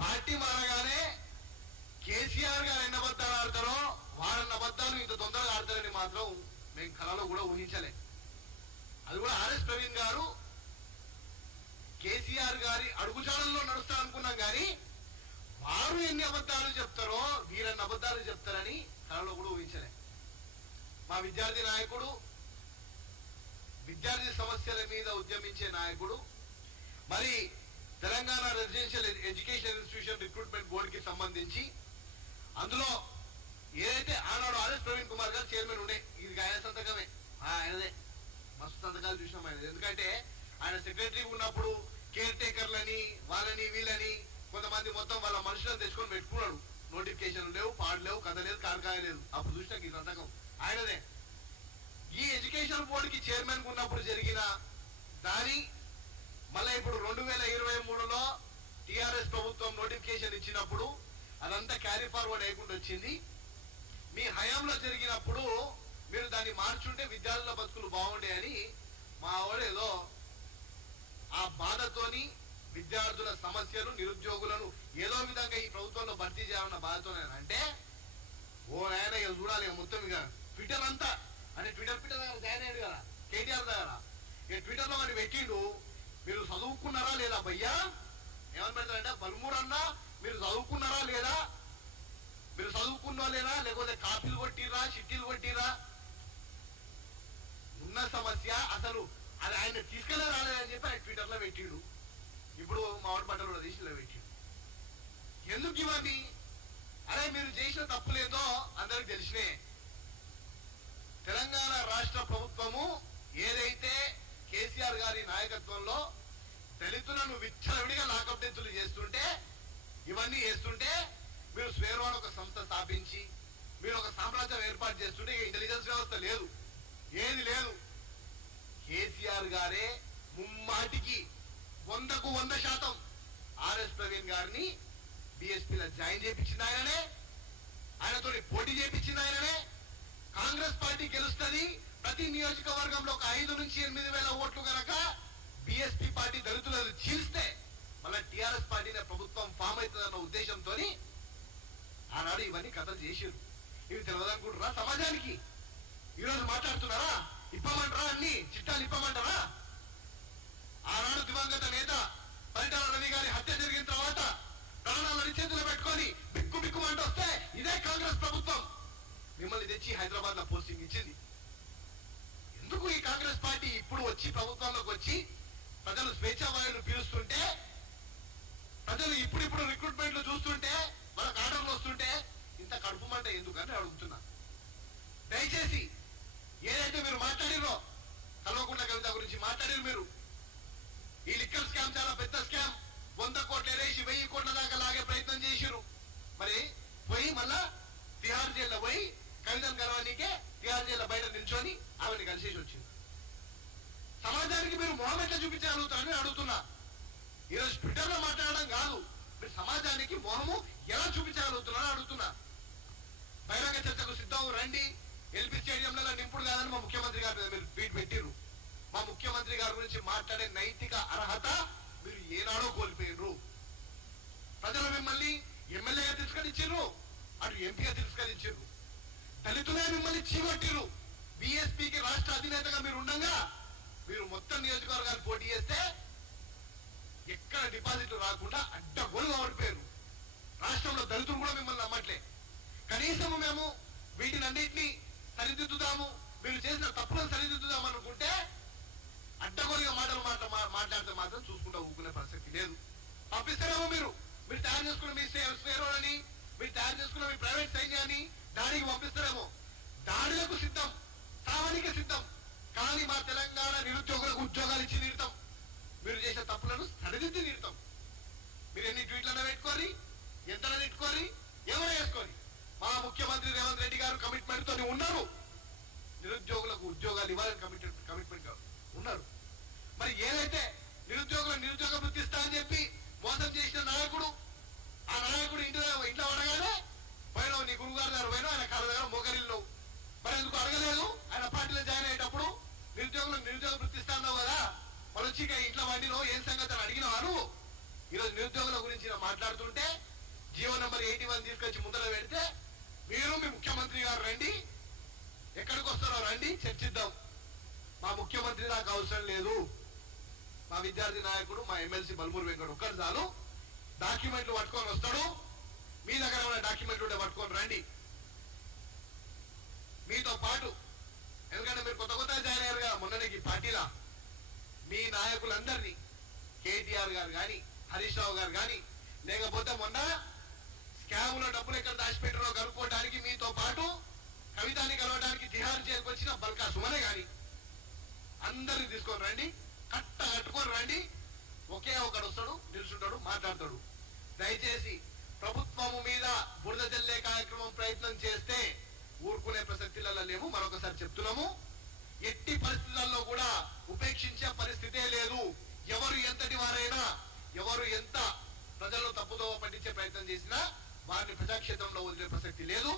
Party మారగానే KCR గారు ఎన్ని అబద్ధాలు ఆడతారో వారన్న అబద్ధాలు ఇంత తొందరగా ఆడతారని మాత్రం మేము కళలో కూడా ఊహించలే. అది కూడా ఆర్ఎస్ ప్రవీణ్ గారు కేసీఆర్ గారి అడుగుజాడల్లో నడుస్తారు అనుకున్నాం కానీ వారు ఎన్ని అబద్ధాలు చెప్తారో వీరన్ని అబద్ధాలు చెప్తారని కళలో కూడా ఊహించలే. మా విద్యార్థి నాయకుడు, విద్యార్థి సమస్యల మీద ఉద్యమించే నాయకుడు, మరి Telangana residential education institution recruitment బోర్డుకి సంబంధించి అందులో ఏదైతే ఆనాడు ఆర్ఎస్ ప్రవీణ్ కుమార్ గారు చైర్మన్ ఉండే, ఇది ఆయన సంతకమే, ఆయనదే. మస్తు సంతకాలు చూసినాం ఆయన. ఎందుకంటే ఆయన సెక్రటరీ ఉన్నప్పుడు కేర్ టేకర్లని వాళ్ళని వీళ్ళని కొంతమంది మొత్తం వాళ్ళ మనుషులను తెచ్చుకొని పెట్టుకున్నాడు. నోటిఫికేషన్ లేవు, పాడు లేవు, కథ లేదు, కారకాయ లేదు. అప్పుడు చూసినాక ఈ సంతకం ఆయనదే. ఈ ఎడ్యుకేషన్ బోర్డుకి చైర్మన్ ఉన్నప్పుడు జరిగిన దాని మళ్ళీ ఇప్పుడు 2023లో టిఆర్ఎస్ ప్రభుత్వం నోటిఫికేషన్ ఇచ్చినప్పుడు అదంతా క్యారీ ఫార్వర్డ్ అయ్యకుండా వచ్చింది. మీ హయాంలో జరిగినప్పుడు మీరు దాన్ని మార్చుంటే విద్యార్థుల బతుకులు బాగుండే అని మా వాడు ఏదో ఆ బాధతోని విద్యార్థుల సమస్యలు, నిరుద్యోగులను ఏదో విధంగా ఈ ప్రభుత్వంలో భర్తీ చేయాలన్న బాధతోనే అంటే ఓ ఆయన ఇక చూడాలి మొత్తం ఇక ట్విట్టర్ అంతా అంటే ట్విట్టర్ దగ్గర జాయిన్ అయ్యాడు కదా కేటీఆర్ దగ్గర. ఇక ట్విట్టర్ లో మరి పెట్టిండు, మీరు చదువుకున్నారా లేదా భయ్యా, ఏమని పెడతారంటే బల్మూరన్నా మీరు చదువుకున్నారా లేదా, మీరు చదువుకున్నా లేదా, లేకపోతే కాపీలు కొట్టిరా, చిట్టీలు కొట్టిరా. ఉన్న సమస్య అసలు అది ఆయన తీసుకెళ్ళే రాలేదని చెప్పి ఆయన ట్విట్టర్ లో పెట్టిండు. ఇప్పుడు మామిడి పంటలు కూడా తీసి పెట్టిండు. ఎందుకు ఇవన్నీ? అరే మీరు చేసిన తప్పులేదో అందరికి తెలిసినే. తెలంగాణ రాష్ట్ర ప్రభుత్వము ఏదైతే కేసీఆర్ గారి నాయకత్వంలో దళితులను విచ్చలవిడిగా లాకప్ డెత్తులు చేస్తుంటే, ఇవన్నీ చేస్తుంటే మీరు స్వేరో అని ఒక సంస్థ స్థాపించి మీరు ఒక సామ్రాజ్యం ఏర్పాటు చేస్తుంటే ఇంటెలిజెన్స్ వ్యవస్థ లేదు, ఏది లేదు. కేసీఆర్ గారే ముమ్మాటికి 100కు 100% ఆర్ఎస్ ప్రవీణ్ గారిని బిఎస్పీలో జాయిన్ చేయించింది ఆయననే, ఆయనతో పోటీ చేయించింది ఆయననే. కాంగ్రెస్ పార్టీ గెలుస్తుంది, ప్రతి నియోజకవర్గంలో ఒక 5 నుంచి 8 వేల ఓట్లు కనుక బిఎస్పీ పార్టీ దళితులను చీల్స్తే మళ్ళీ టిఆర్ఎస్ పార్టీనే ప్రభుత్వం ఫామ్ అవుతుందన్న ఉద్దేశంతో ఆనాడు ఇవన్నీ కథలు చేసారు. ఇవి తెలియదనుకుంటారా సమాజానికి? ఈరోజు మాట్లాడుతున్నారా? ఇప్పమంటారా? అన్ని చిట్టాలు ఇప్పమంటారా? ఆనాడు దివంగత నేత పరిటాల రవి గారి హత్య జరిగిన తర్వాత ప్రాణాలను చేతులు పెట్టుకొని బిక్కు బిక్కుమంటూ వస్తే ఇదే కాంగ్రెస్ ప్రభుత్వం మిమ్మల్ని తెచ్చి హైదరాబాద్ లో పోస్టింగ్ ఇచ్చింది. ఎందుకు ఈ కాంగ్రెస్ పార్టీ ఇప్పుడు వచ్చి ప్రభుత్వంలోకి వచ్చి ప్రజలు స్వేచ్ఛావాయువులు పీలుస్తుంటే, ప్రజలు ఇప్పుడిప్పుడు రిక్రూట్మెంట్లు చూస్తుంటే, వాళ్ళకి ఆర్డర్లు వస్తుంటే ఇంత కడుపు మంట ఎందుకని అడుగుతున్నా. దయచేసి ఏదైతే మీరు మాట్లాడిరో కల్వకుంట్ల కవిత గురించి మాట్లాడిరు, మీరు ఈ లిక్కర్ స్కామ్ చాలా పెద్ద స్కామ్, 100 కోట్లు ఎరేసి 1000 కోట్ల దాకా లాగే ప్రయత్నం చేసిరు. మరి పోయి మళ్ళా తిహార్ జైల్లో పోయి కవితను కలవనీకే తిహార్ జైల్లో బయట నిల్చొని ఆమెను కలిసేసి వచ్చింది. సమాజానికి మీరు మొహం ఎట్లా చూపించగలుగుతారని అడుగుతున్నా. ఈరోజు ట్విట్టర్ లో మాట్లాడడం కాదు, మీరు సమాజానికి మొహము ఎలా చూపించగలుగుతున్నారని అడుగుతున్నా. బహిరంగ చర్చకు సిద్ధం రండి, ఎల్పీ స్టేడియంలో నింపుడు కాదని మా ముఖ్యమంత్రి గారి మీద మీరు ట్వీట్ పెట్టిర్రు. మా ముఖ్యమంత్రి గారి గురించి మాట్లాడే నైతిక అర్హత మీరు ఏనాడో కోల్పోయినరు. ప్రజలు మిమ్మల్ని ఎమ్మెల్యేగా తిరస్కరించారు, అటు ఎంపీగా తిరస్కరించారు. దళితులే మిమ్మల్ని చీగొట్టిరు. బిఎస్పీకి రాష్ట్ర అధినేతగా మీరు ఉండగా మీరు మొత్తం నియోజకవర్గాలు పోటీ చేస్తే ఎక్కడ డిపాజిట్లు రాకుండా అడ్డగోలుగా ఓడిపోయారు. రాష్ట్రంలో దళితులు కూడా మిమ్మల్ని నమ్మట్లే. కనీసం మేము వీటినన్నింటినీ సరిదిద్దుదాము, మీరు చేసిన తప్పులను సరిదిద్దుదాం అనుకుంటే అడ్డగోలుగా మాట్లాడితే మాత్రం చూసుకుంటా ఊరుకునే పరిస్థితి లేదు. పంపిస్తారేమో మీరు తయారు చేసుకున్న మీ స్వేరోలని, మీరు తయారు చేసుకున్న మీ ప్రైవేట్ సైన్యాన్ని దాడికి పంపిస్తారేమో. దాడులకు సిద్ధం, సామాన్యక సిద్ధం. కానీ మా తెలంగాణ నిరుద్యోగులకు ఉద్యోగాలు ఇచ్చి తీరుతాం, మీరు చేసిన తప్పులను సరిదిద్ది తీరుతాం. మీరు ఎన్ని ట్వీట్లన్నా పెట్టుకోరి, ఎంతనా పెట్టుకోరి, ఏమైనా వేసుకోరి. మా ముఖ్యమంత్రి రేవంత్ రెడ్డి గారు కమిట్మెంట్ తోని ఉన్నారు, నిరుద్యోగులకు ఉద్యోగాలు ఇవ్వాలని కమిట్మెంట్ ఉన్నారు. మరి ఏదైతే నిరుద్యోగులకు నిరుద్యోగ వృత్తి ఇస్తా అని చెప్పి మోసం చేసిన నాయకుడు, ఆ నాయకుడు ఇంట్లో అడగానే పోయినావు, నీ గురుగారు గారు పోయినా ఆయన కాళ్ళ దగ్గర మోకరిల్లు. మరి ఎందుకు అడగలేదు? ఆయన పార్టీలో జాయిన్ అయ్యేటప్పుడు నిరుద్యోగులకు నిరుద్యోగ వృత్తి ఇస్తా అన్నావు కదా, వాళ్ళు వచ్చి ఇంట్లో వండినో ఏం సంగతి అని అడిగినావు. ఈరోజు నిరుద్యోగుల గురించి మాట్లాడుతుంటే జీవో నంబర్ 81 తీసుకొచ్చి ముందర పెడితే మీరు మీ ముఖ్యమంత్రి గారు రండి, ఎక్కడికి వస్తారో రండి, చర్చిద్దాం. మా ముఖ్యమంత్రి నాకు అవసరం లేదు, మా విద్యార్థి నాయకుడు మా ఎమ్మెల్సీ బల్మూరు వెంకట ఒక్కడు చాలు, డాక్యుమెంట్లు పట్టుకొని వస్తాడు, మీ దగ్గర ఉన్న డాక్యుమెంట్లు ఉంటే పట్టుకొని రండి. మీతో పాటు, ఎందుకంటే మీరు కొత్త జాయిన్ అయ్యారు కదా మొన్ననే ఈ పార్టీలా, మీ నాయకులందరినీ కేటీఆర్ గారు కానీ హరీష్ రావు గారు కానీ లేకపోతే మొన్న స్కాములో డబ్బులు ఎక్కడ దాచిపెట్టారో కనుక్కోవడానికి మీతో పాటు కవితాన్ని కలవడానికి తిహార్ జైలుకి వచ్చిన బల్కా సుమనే గాని అందరిని తీసుకొని రండి, కట్టుకొని రండి. ఒకే ఒకడు వస్తాడు, నిల్చుంటాడు, మాట్లాడతాడు. దయచేసి ప్రభుత్వము మీద బురద జల్లే కార్యక్రమం ప్రయత్నం చేస్తే ఊరుకునే ప్రసక్తులలో లేవు. మరొకసారి చెప్తున్నాము, ఎట్టి పరిస్థితులలో కూడా ఉపేక్షించే పరిస్థితే లేదు. ఎవరు ఎంతటి వారైనా, ఎవరు ఎంత ప్రజల్లో తప్పుదోవ పట్టించే ప్రయత్నం చేసినా వారిని ప్రజాక్షేత్రంలో వదిలే ప్రసక్తి లేదు.